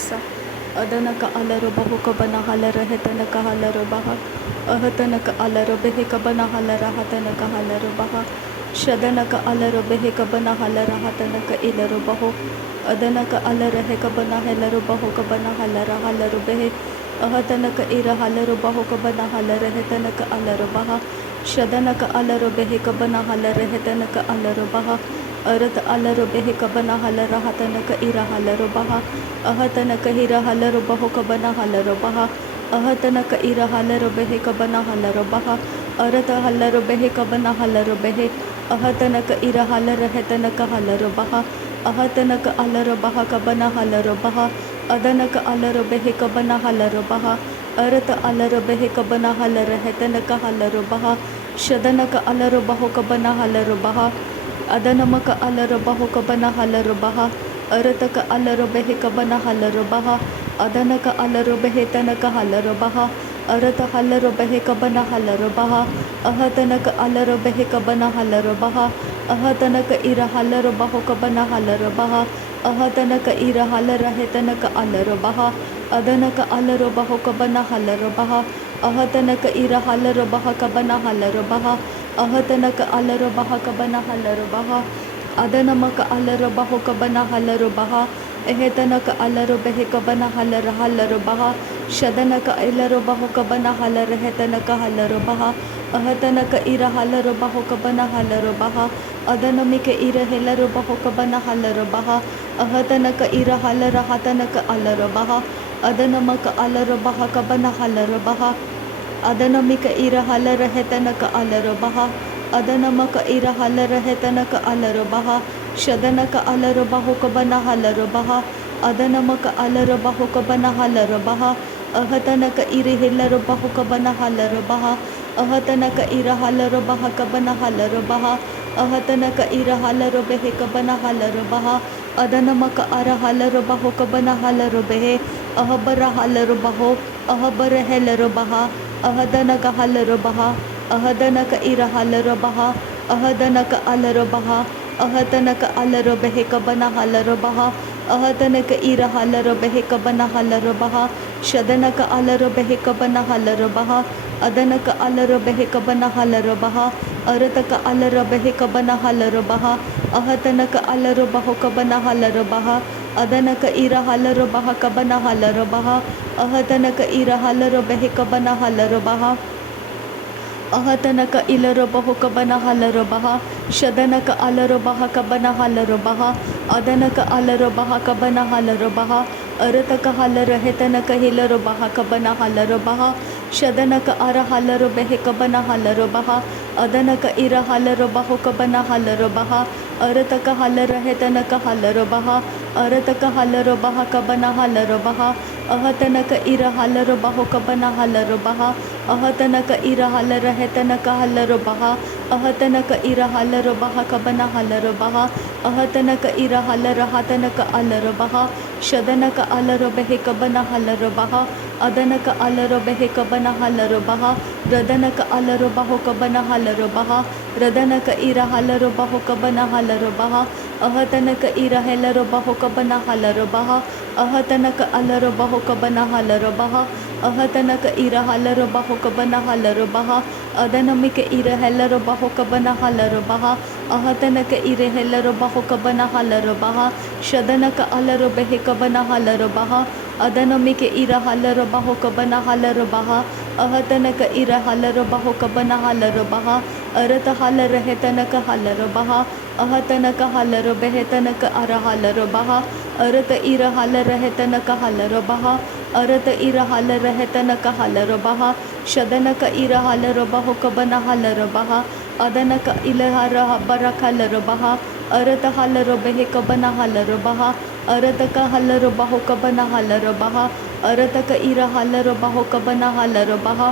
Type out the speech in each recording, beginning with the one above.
sa adanaka alaro bahu kabana halara hetanaka halaro baha ahatanaka alaro behe kabana halara hatanaka halaro baha shadanaka alaro behe kabana halara hatanaka ilaro bahu adanaka alara he kabana helaro bahu kabana halara halaro behe ahatanaka ira halaro bahu kabana halara hetanaka alaro baha shadanaka alaro behe kabana halara hetanaka alaro baha arata alaro behe kabana halara hatanaka ira halaro baha ahatanaka hira halaro bahu kabana halaro baha ahatanaka ira halaro behe kabana halaro baha arata halaro behe kabana halaro behe ahatanaka ira halara hetanaka halaro baha ahatanaka alaro baha kabana halaro baha adanaka alaro behe kabana halaro baha arata alaro behe kabana halara hetanaka halaro baha shadanaka alaro bahu kabana halaro baha adanamaka alaro bahu kabana halaro baha arataka alaro behe kabana halaro baha adanaka alaro behe tanaka halaro baha arata halaro behe kabana halaro baha ahatanaka alaro behe kabana halaro baha ahatanaka ira halaro bahu kabana halaro baha ahatanaka ira halara hetanaka alaro baha adanaka alaro bahu kabana halaro baha ahatanaka ira halaro baha kabana halaro baha ahatanaka alaro baha kabana halaro baha adanamaka alaro bahu kabana halaro baha ehetanaka alaro behe kabana halara halaro baha shadanaka ilaro bahu kabana halara hetanaka halaro baha ahatanaka ira halaro bahu kabana halaro baha adanamika ira helaro bahu kabana halaro baha ahatanaka ira halara hatanaka alaro baha adanamaka alaro baha kabana halaro baha adanamika ira halara hetanaka alaro baha adanamaka ira halara hetanaka alaro baha shadanaka alaro bahu kabana halaro baha adanamaka alaro bahu kabana halaro baha ahatanaka iri helaro bahu kabana halaro baha ahatanaka ira halaro baha kabana halaro baha ahatanaka ira halaro behe kabana halaro baha adanamaka ara halaro bahu kabana halaro behe ahabara halaro bahu ahabara helaro baha ahadanaka halaro baha ahadanaka ira halaro baha ahadanaka alaro baha ahatanaka alaro behe kabana halaro baha ahatanaka ira halaro behe kabana halaro baha shadanaka alaro behe kabana halaro baha adanaka alaro behe kabana halaro baha arataka alaro behe kabana halaro baha ahatanaka alaro bahu kabana halaro baha adanaka ira halaro baha kabana halaro baha ahatanaka ira halaro behe kabana halaro baha ahatanaka ilaro bahu kabana halaro baha shadanaka alaro baha kabana halaro baha adanaka alaro baha kabana halaro baha arataka halaro hetanaka hilaro baha kabana halaro baha shadanaka ara halaro behe kabana halaro baha adanaka ira halaro bahu kabana halaro baha arataka halaro hetanaka halaro baha arataka halaro baha kabana halaro baha ahatanaka ira halaro bahu kabana halaro baha ahatanaka ira halara hetanaka halaro baha ahatanaka ira halaro baha kabana halaro baha ahatanaka ira halara hatanaka alaro baha shadanaka alaro behe kabana halaro baha adanaka alaro behe kabana halaro baha radanaka alaro bahu kabana halaro baha radanaka ira halaro bahu kabana halaro baha ahatanaka ira helaro bahu kabana halaro baha ahatanaka alaro bahu kabana halaro baha ahatanaka ira halaro bahu kabana halaro baha adanamika ira helaro bahu kabana halaro baha ahatanaka ira helaro bahu kabana halaro baha shadanaka alaro behe kabana halaro baha adanamika ira halaro bahu kabana halaro baha ahatanaka ira halaro bahu kabana halaro baha arata halaro hetanaka halaro baha ahatanaka halaro behetanaka ara halaro baha arata ira halaro hetanaka halaro baha arata ira halaro hetanaka halaro baha shadanaka ira halaro bahu kabana halaro baha adanaka ilahara baraka halaro baha arata halaro behe kabana halaro baha arataka halaro bahu kabana halaro baha arataka ira halaro bahu kabana halaro baha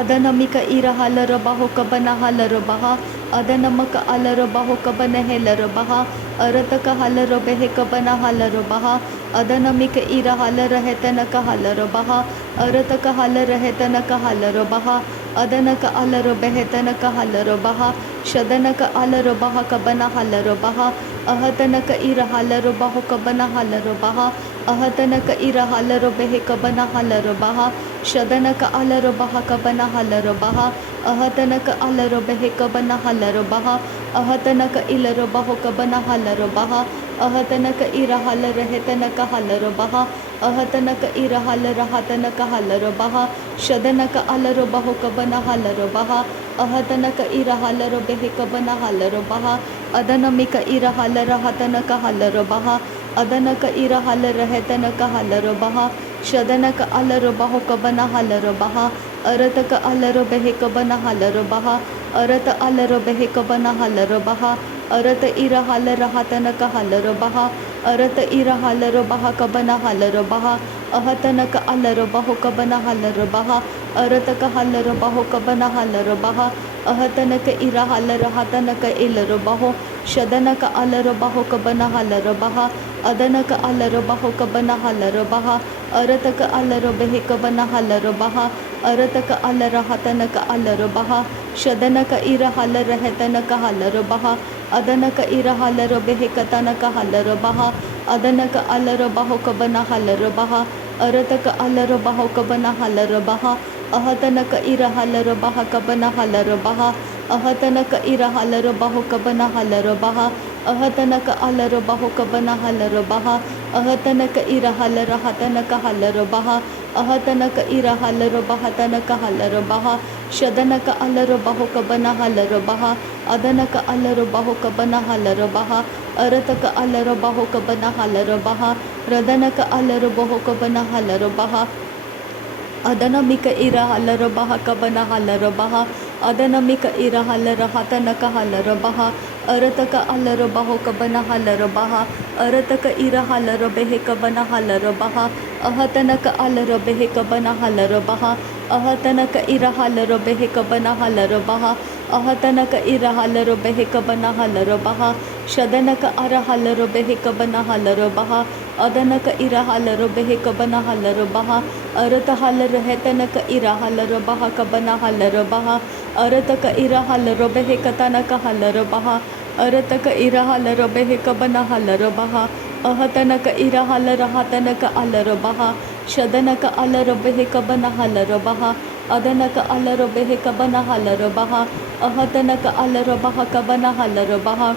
adanamika ira halaro bahu kabana halaro baha adanamaka alaro bahu kabana helaro baha arataka halaro behe kabana halaro baha adanamika ira halara hetanaka halaro baha arataka halara hetanaka halaro baha adanaka alaro behetanaka halaro baha shadanaka alaro baha kabana halaro baha ahatanaka ira halaro bahu kabana halaro baha अहतनक इरहलर बेहक बनहलर बहा शदनक अलर बहक बनहलर बहा अहतनक अलर बेहक बनहलर बहा अहतनक इलर बहक बनहलर बहा अहतनक इरहलर हेतनक huller बहा अहतनक इरहलर हतनक huller बहा शदनक अलर बहक बनहलर बहा अहतनक इरहलर बेहक बनहलर बहा अदनमिक इरहलर हतनक हलर बहा अदनक इरहलर हेतनक हलर बहा शदनक अलर बहक बनहलर बहा अरतक अलर बेहक बनहलर बहा अरत अलर बेहक बनहलर बहा अरत इरहलर हतनक हलर बहा अरत इरहलर बहक बनहलर बहा अहतनक अलर बहक बनहलर बहा अरतक हलर बहक बनहलर बहा अहतनक इरहलर हतनक इलर बहो शदनक अलर बहक बनहलर बहा अदनक अलर बहक बनहलर बहा अरतक अलर बेहक बनहलर बहा अरतक अलर हतनक अलर बहा शदनक इरहलर हेतनक हलर बहा अदनक इरहलर बेहक तनक हलर बहा अदनक अलर बहक बनहलर बहा अरतक अलर बहक बनहलर बहा अहतनक इरहलर बहक बनहलर बहा अहतनक इरहलर बहक बनहलर बहा अहतनक अलर बहक बनहलर बहा अहतनक इरहलर हतनक हलर बहा अहतनक इरहलर बहतनक हलर बहा शदनक अलर बहक बनहलर बहा अदनक अलर बहक बनहलर बहा अरतक अलर बहक बनहलर बहा रदनक अलर बहक बनहलर बहा अदनमिक इरहलर बहक बनहलर बहा अदनमिक इरहलर हतनक हलर बहा अरतक अलर बहक बनहलर बहा अरतक इरहलर बेहक बनहलर बहा अहतनक अलर बेहक बनहलर बहा अहतनक इरहलर बेहक बनहलर बहा अहतनक इरहलर बेहक बनहलर बहा शदनक अरहलर बेहक बनहलर बहा अदनक इरहलर बेहक बनहलर बहा अरत हलर हेतनक इरहलर बहक बनहलर बहा अरतक इरहलर बेहक तनक हलर बहा अरतक इरहलर बेहक बनहलर बहा अहतनक इरहलर हतनक अलर बहा शदनक अलर बेहक बनहलर बहा अदनक अलर बेहक बनहलर बहा अहतनक अलर बहक बनहलर बहा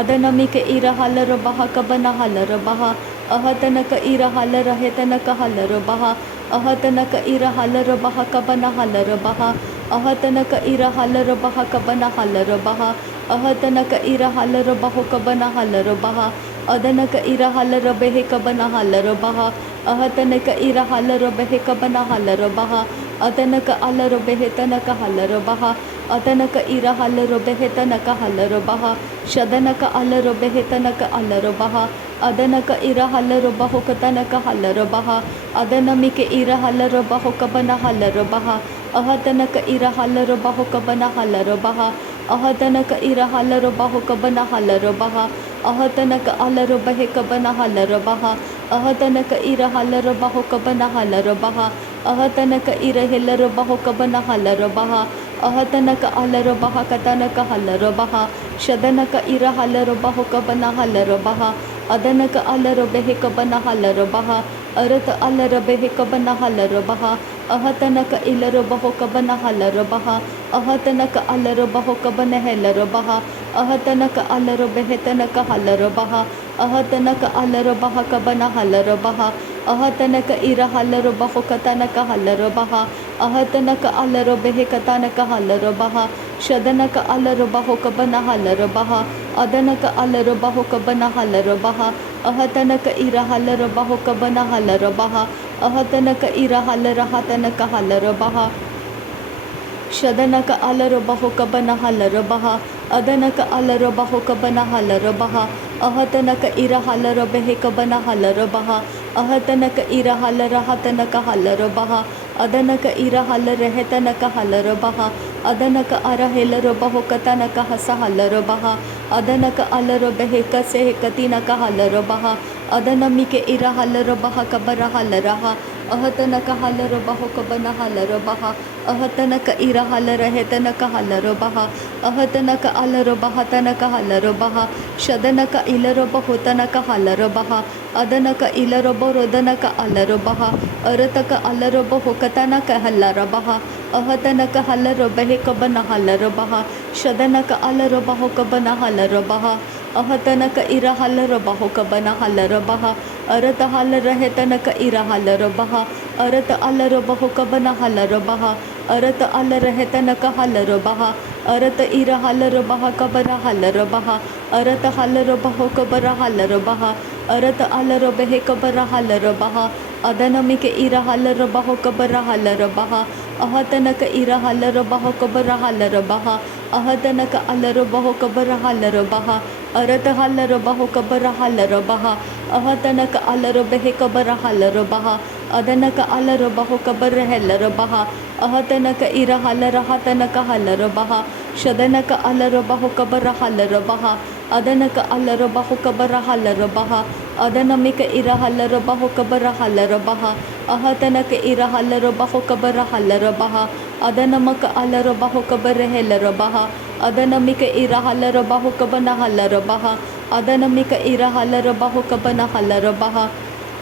अदनमिक इरहलर बहक बनहलर बहा अहतनक इरहलर हेतनक हलर बहा अहतनक इरहलर बहक बनहलर बहा अहतनक इरहलर बहक बनहलर बहा अहतनक इरहलर बहक बनहलर बहा अदनक इरहलर बेहक बनहलर बहा अहतनक इरहलर बेहक बनहलर बहा अदनक अलर बेहतनक हलर बहा अदनक इरहलर बेहतनक हलर बहा शदनक अलर बेहतनक अलर बहा अदनक इरहलर बहक तनक हलर बहा अदनमिक इरहलर बहक बनहलर बहा अहतनक इरहलर बहक बनहलर बहा अहतनक इरहलर बहक बनहलर बहा अहतनक अलर बेहक बनहलर बहा अहतनक इरहलर बहक बनहलर बहा अहतनक इरहलर बहक बनहलर बहा अहतनक अलर बहक तनक हलर बहा शदनक इरहलर बहक बनहलर बहा अदनक अलर बेहक बनहलर बहा अरत अलर बेहक बनहलर बहा अहतनक इलर बहक बनहलर बहा अहतनक अलर बहक बनहलर बहा अहतनक अलर बेहतनक हलर बहा अहतनक अलर बहक बनहलर बहा अहतनक इरहलर बहक तनक हलर बहा अहतनक अलर बेहक तनक हलर बहा शदनक अलर बहक बनहलर बहा अदनक अलर बहक बनहलर बहा अहतनक इरहलर बहक बनहलर बहा अहतनक इरहलर हतनक हलर बहा शदनक अलर बहक बनहलर बहा अदनक अलर बहक बनहलर बहा अहतनक इरहलर बेहक बनहलर बहा अहतनक इरहलर हतनक हलर बहा अदनक इरहलर हेतनक हलर बहा अदनक अरहलर बहक तनक हस हलर बहा अदनक अलर बेहक सेहक तिनक हलर बहा Adanamike ira halarabaha kabara halaraha. Ahatanaka halarabaho kabana halarabaha. Ahatanaka ira halarahetanaka halarabaha. Ahatanaka alarabaha tanaka halarabaha. Shadanaka ilarabahotanaka halarabaha. Adanaka ilaraborodhanaka alarabaha. Arataka alarabaho katanaka halarabaha. Ahatanaka halarabahe kabana halarabaha. Shadanaka alarabaho kabana halarabaha. Ahatanaka ira halarabaho kabana halarabaha. Arata halarahetanaka ira halarabaha. Arata alarabaho kabana halarabaha. Arata alarahetanaka halarabaha. Arata ira halarabaha kabara halarabaha. Arata halarabaho kabara halarabaha. Arata alarabahe kabara halarabaha. Adanamike ira halarabaho kabara halarabaha. Ahatanaka ira halarabaho kabara halarabaha. Ahatanaka alarabaho kabara halarabaha. Arata halarabaho kabara halarabaha. Ahatanaka alarabahe kabara halarabaha. Adanaka alarabaho kabara halarabaha. Ahatanaka ira halarahatanaka halarabaha. Shadanaka alarabaho kabara halarabaha. Adanaka alarabaho kabara halarabaha. Adanamika ira halarabaho kabara halarabaha. Ahatanaka ira halarabaho kabara halarabaha. Adanamaka alarabaho kabara halarabaha. Adanamika ira halarabaho kabana halarabaha. Adanamika ira halarabaho kabana halarabaha.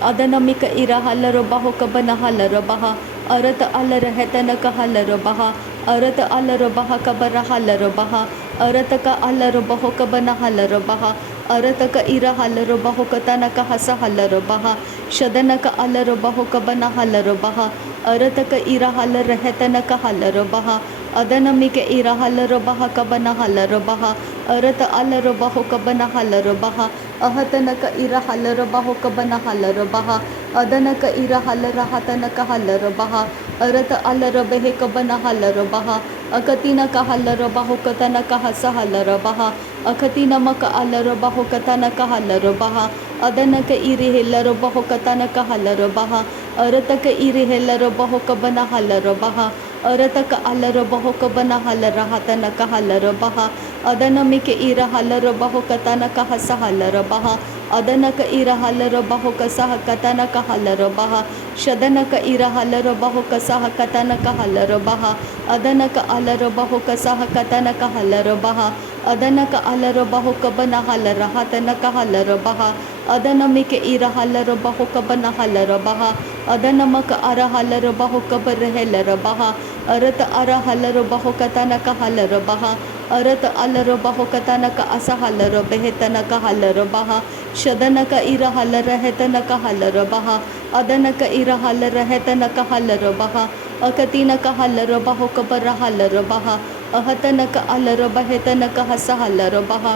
Adanamika ira halarabaho kabana halarabaha. Arata alarahetanaka halarabaha. Arata alarabaha kabara halarabaha. Arataka alarabaho kabana halarabaha. Arataka ira halarabaho katanaka hasa halarabaha. Shadanaka alarabaho kabana halarabaha. Arataka ira halarahetanaka halarabaha. Adanamika ira halarabaha kabana halarabaha. Arata alarabaho kabana halarabaha. Ahatanaka ira halarabaho kabana halarabaha. Adanaka ira halarahatanaka halarabaha. Arata alarabahe kabana halarabaha. Akatinaka halarabaho katanaka hasa halarabaha. Akatina maka alarabaho katanaka halarabaha. Adanaka iri helarabaho katanaka halarabaha. Arataka iri helarabaho kabana halarabaha. Arataka alarabaho kabana halarahatanaka halarabaha. Adanamike ira halarabaho katanaka hasa halarabaha. Adanaka ira halarabaho kasaha katanaka halarabaha. Shadanaka ira halarabaho kasaha katanaka halarabaha. Adanaka alarabaho kasaha katanaka halarabaha. Adanaka alarabaho kabana halarahatanaka halarabaha. Adanamike ira halarabaho kabana halarabaha. Adanamaka ara halarabaho kabara helarabaha. Arata ara halarabaho katanaka halarabaha. Arata alarabaho katanaka asa halarabahetanaka halarabaha. Shadanaka ira halarahetanaka halarabaha. Adanaka ira halarahetanaka halarabaha. Akatinaka halarabaho kabara halarabaha. Ahatanaka alarabahetanaka hasa halarabaha.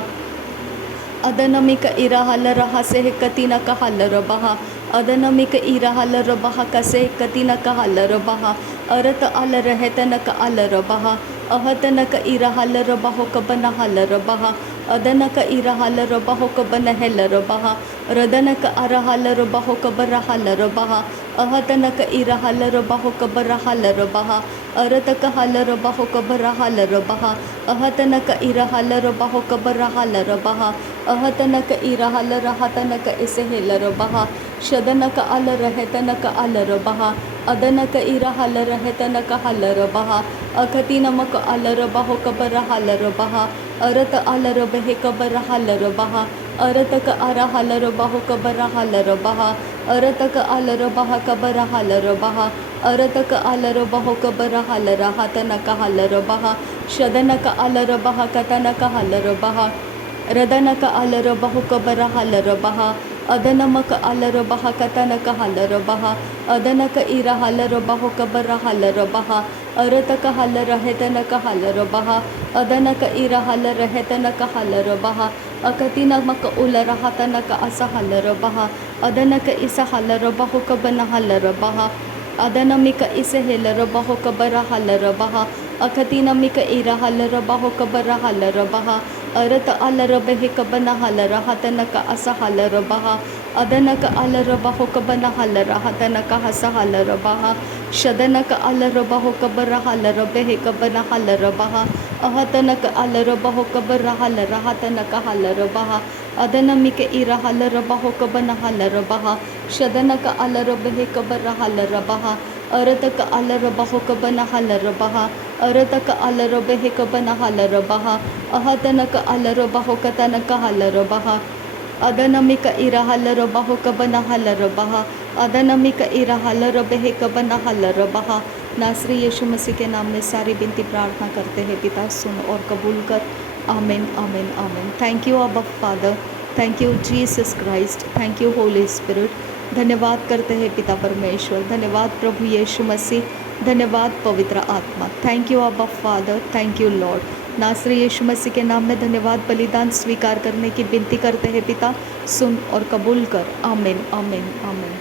Adanamika ira halaraha sehekatinaka halarabaha. Adanamika ira halarabaha kasehekatinaka halarabaha. Arata alarahetanaka alarabaha. Ahatanaka ira halarabaho kabana halarabaha. Adanaka ira halarabaho kabana helarabaha. Radanaka ara halarabaho kabara halarabaha. Ahatanaka ira halarabaho kabara halarabaha. Arataka halarabaho kabara halarabaha. Ahatanaka ira halarabaho kabara halarabaha. Ahatanaka ira halarahatanaka isehelarabaha. Shadanaka alarahetanaka alarabaha. Adanaka ira halarahetanaka halarabaha. Akatinamaka alarabaho kabara halarabaha. Arata alarabahe kabara halarabaha. Arataka ara halarabaho kabara halarabaha. Arataka alarabaha kabara halarabaha. Arataka alarabaho kabara halarahatanaka halarabaha. Shadanaka alarabaha katanaka halarabaha. Radanaka alarabaho kabara halarabaha. Adanamaka alarabaha katanaka halarabaha. Adanaka ira halarabaho kabara halarabaha. Arataka halarahetanaka halarabaha. Adanaka ira halarahetanaka halarabaha. Akatina maka ularahatanaka asa halarabaha. Adanaka isa halarabaho kabana halarabaha. Adanamika isa helarabaho kabara halarabaha. Akatina mika ira halarabaho kabara halarabaha. Arata alarabahe kabana halarahatanaka asa halarabaha. Adanaka alarabaho kabana halarahatanaka hasa halarabaha. Shadanaka alarabaho kabara halarabahe kabana halarabaha. अहतनक अलरबहो कबरहलरहतनक हलरबहा अदनमिक इरहलरबहो कबनहलरबहा शदनक अलरबहे कबरहलरबहा अरतक अलरबहो कबनहलरबहा अरतक अलरबहे कबनहलरबहा अहतनक अलरबहो कतनक हलरबहा अदनमिक इरहलरबहो कबनहलरबहा अदनमिक इरहलरबहे कबनहलरबहा। नासरी यीशु मसीह के नाम में सारी विनती प्रार्थना करते हैं पिता, सुन और कबूल कर। आमीन आमीन आमीन। थैंक यू अब्बा father, thank you Jesus Christ, thank you Holi spirit. धन्यवाद करते हैं पिता परमेश्वर, धन्यवाद प्रभु यीशु मसीह, धन्यवाद पवित्र आत्मा। थैंक यू अब्बा फादर, थैंक यू लॉर्ड। नासरी यीशु मसीह के नाम में धन्यवाद बलिदान स्वीकार करने की विनती करते हैं पिता, सुन और कबूल कर। आमीन आमीन आमीन।